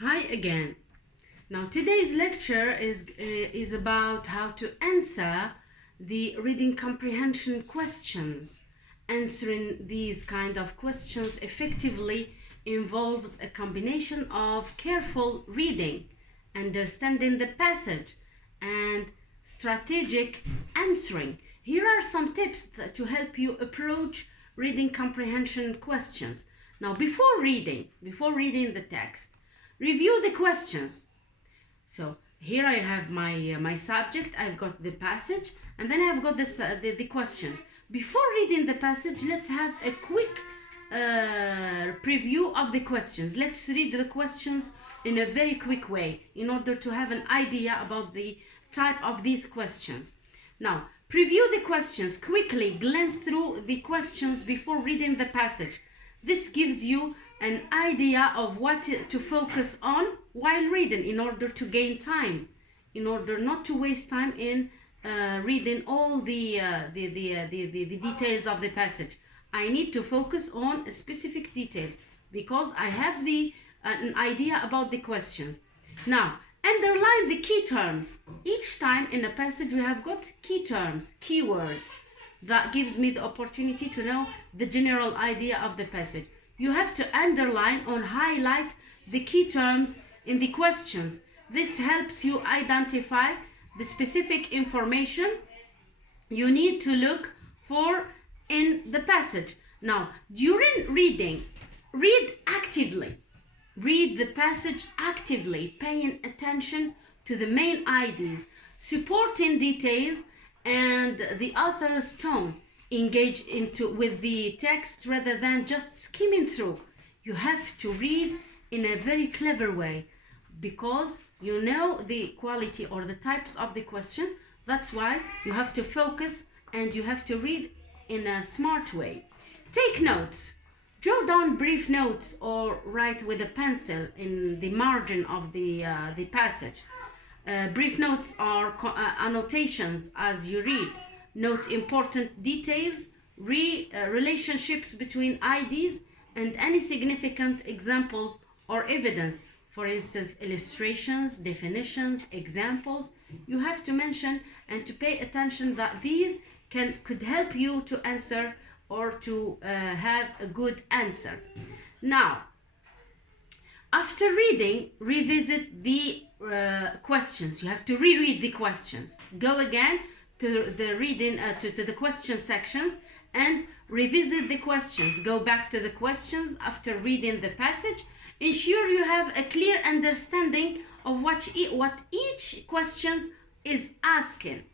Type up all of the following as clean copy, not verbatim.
Hi again. Now today's lecture is about how to answer the reading comprehension questions. Answering these kind of questions effectively involves a combination of careful reading, understanding the passage, and strategic answering. Here are some tips to help you approach reading comprehension questions. Now before reading the text, review the questions. So here I have my subject, I've got the passage, and then I've got the questions. Before reading the passage, let's have a quick preview of the questions. Let's read the questions in a very quick way in order to have an idea about the type of these questions. Now, preview the questions quickly, glance through the questions before reading the passage. This gives you an idea of what to focus on while reading in order to gain time, in order not to waste time in reading all the details of the passage. I need to focus on specific details because I have an idea about the questions. Now, underline the key terms. Each time in a passage we have got key terms, keywords. That gives me the opportunity to know the general idea of the passage. You have to underline or highlight the key terms in the questions. This helps you identify the specific information you need to look for in the passage. Now, during reading, read actively. Read the passage actively, paying attention to the main ideas, supporting details, and the author's tone. Engage with the text rather than just skimming through. You have to read in a very clever way because you know the quality or the types of the question. That's why you have to focus and you have to read in a smart way. Take notes. Draw down brief notes or write with a pencil in the margin of the passage. Brief notes are annotations as you read. Note important details, relationships between ideas, and any significant examples or evidence. For instance, illustrations, definitions, examples. You have to mention and to pay attention that these could help you to answer or to have a good answer. Now, after reading, revisit the questions. You have to reread the questions. Go again to the reading to the question sections and revisit the questions. Go back to the questions after reading the passage. Ensure you have a clear understanding of what each question is asking.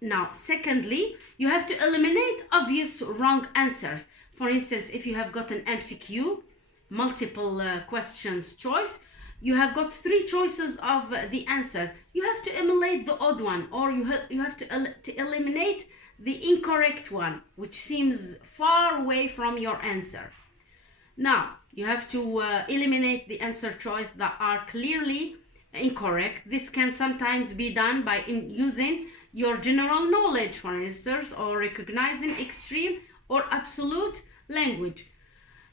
Now, secondly, you have to eliminate obvious wrong answers. For instance, if you have got an MCQ, multiple questions choice, you have got three choices of the answer. You have to eliminate the odd one, or you have to eliminate the incorrect one, which seems far away from your answer. Now, you have to eliminate the answer choice that are clearly incorrect. This can sometimes be done by using your general knowledge, for instance, or recognizing extreme or absolute language.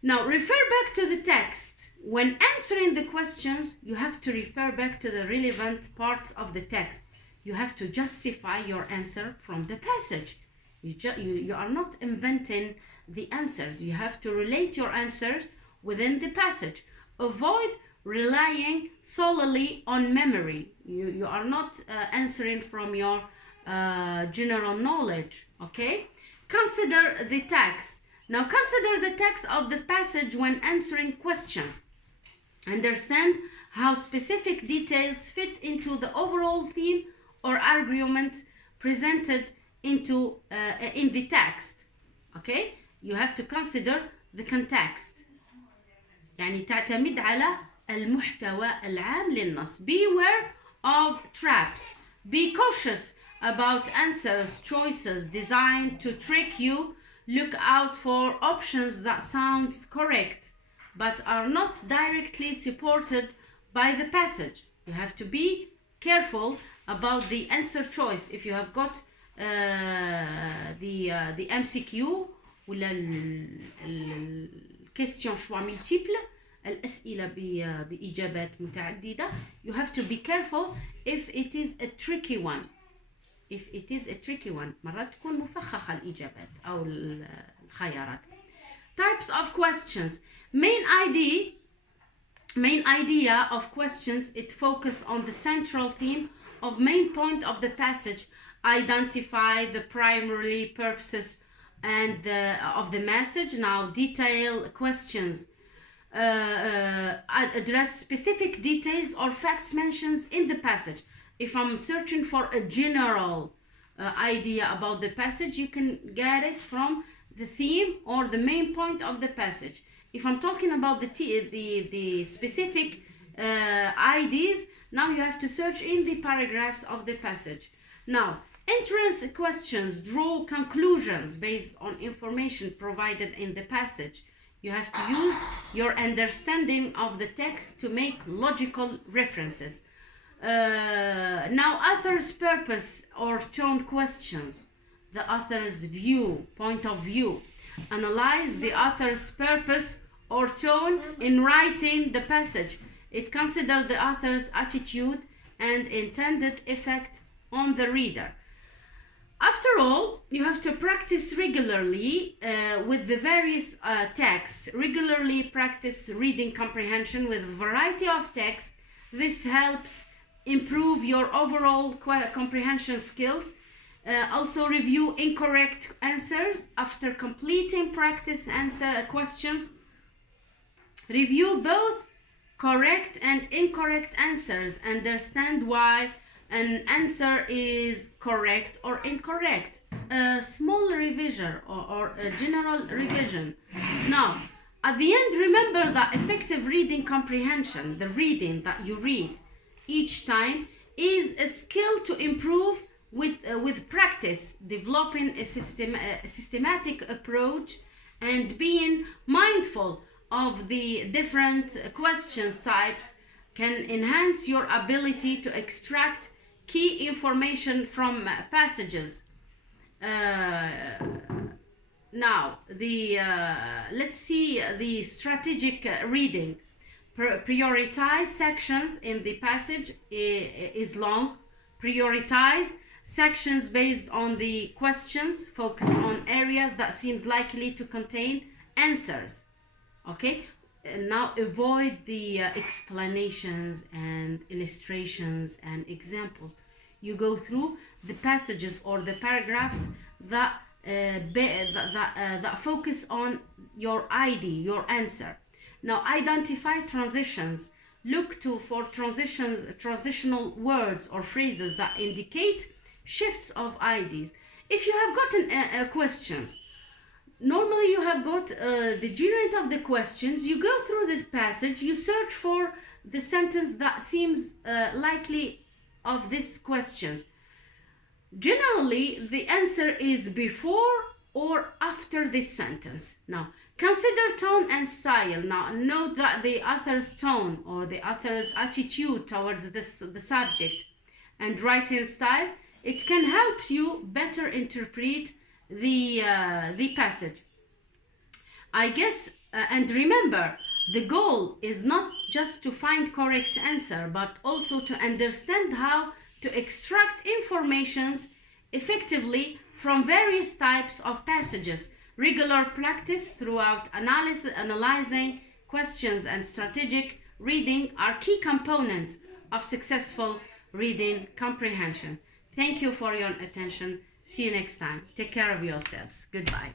Now, refer back to the text. When answering the questions, you have to refer back to the relevant parts of the text. You have to justify your answer from the passage. You are not inventing the answers. You have to relate your answers within the passage. Avoid relying solely on memory. You are not answering from your general knowledge, okay? Consider the text. Now consider the text of the passage when answering questions. Understand how specific details fit into the overall theme or argument presented in the text. Okay? You have to consider the context. يعني تعتمد على المحتوى العام للنص. Beware of traps. Be cautious about answers, choices designed to trick you. Look out for options that sound correct but are not directly supported by the passage. You have to be careful about the answer choice. If you have got the MCQ ولا الكيستيون شوا ملتيبل الأسئلة بإجابات متعددة. You have to be careful if it is a tricky one. If it is a tricky one, مرات تكون مفخخة الإجابات أو الخيارات. Types of questions. Main idea of questions, it focus on the central theme of main point of the passage, identify the primary purposes and of the message. Now, detail questions address specific details or facts mentions in the passage. If I'm searching for a general idea about the passage, you can get it from the theme or the main point of the passage. If I'm talking about the specific ideas, now you have to search in the paragraphs of the passage. Now, entrance questions draw conclusions based on information provided in the passage. You have to use your understanding of the text to make logical references. Now, author's purpose or tone questions. The author's view, point of view. Analyze the author's purpose or tone in writing the passage. It considers the author's attitude and intended effect on the reader. After all, you have to practice regularly with the various texts. Regularly practice reading comprehension with a variety of texts. This helps improve your overall comprehension skills. Also review incorrect answers after completing practice answer questions. Review both correct and incorrect answers. Understand why an answer is correct or incorrect. A small revision or a general revision. Now, at the end, remember that effective reading comprehension, the reading that you read each time, is a skill to improve with practice, developing a systematic approach and being mindful of the different question types can enhance your ability to extract key information from passages. Now, let's see the strategic reading. Prioritize sections in the passage is long. Prioritize sections based on the questions. Focus on areas that seems likely to contain answers. Okay, now avoid the explanations and illustrations and examples. You go through the passages or the paragraphs that focus on your ID, your answer. Now, identify transitions. Look for transitional words or phrases that indicate shifts of IDs. If you have gotten questions, normally you have got the gerund of the questions. You go through this passage, you search for the sentence that seems likely of these questions. Generally, the answer is before or after this sentence. Now, consider tone and style. Now, note that the author's tone or the author's attitude towards the subject and writing style, it can help you better interpret the passage. I guess, and remember, the goal is not just to find correct answer, but also to understand how to extract informations effectively from various types of passages. Regular practice throughout analyzing questions and strategic reading are key components of successful reading comprehension. Thank you for your attention. See you next time. Take care of yourselves. Goodbye.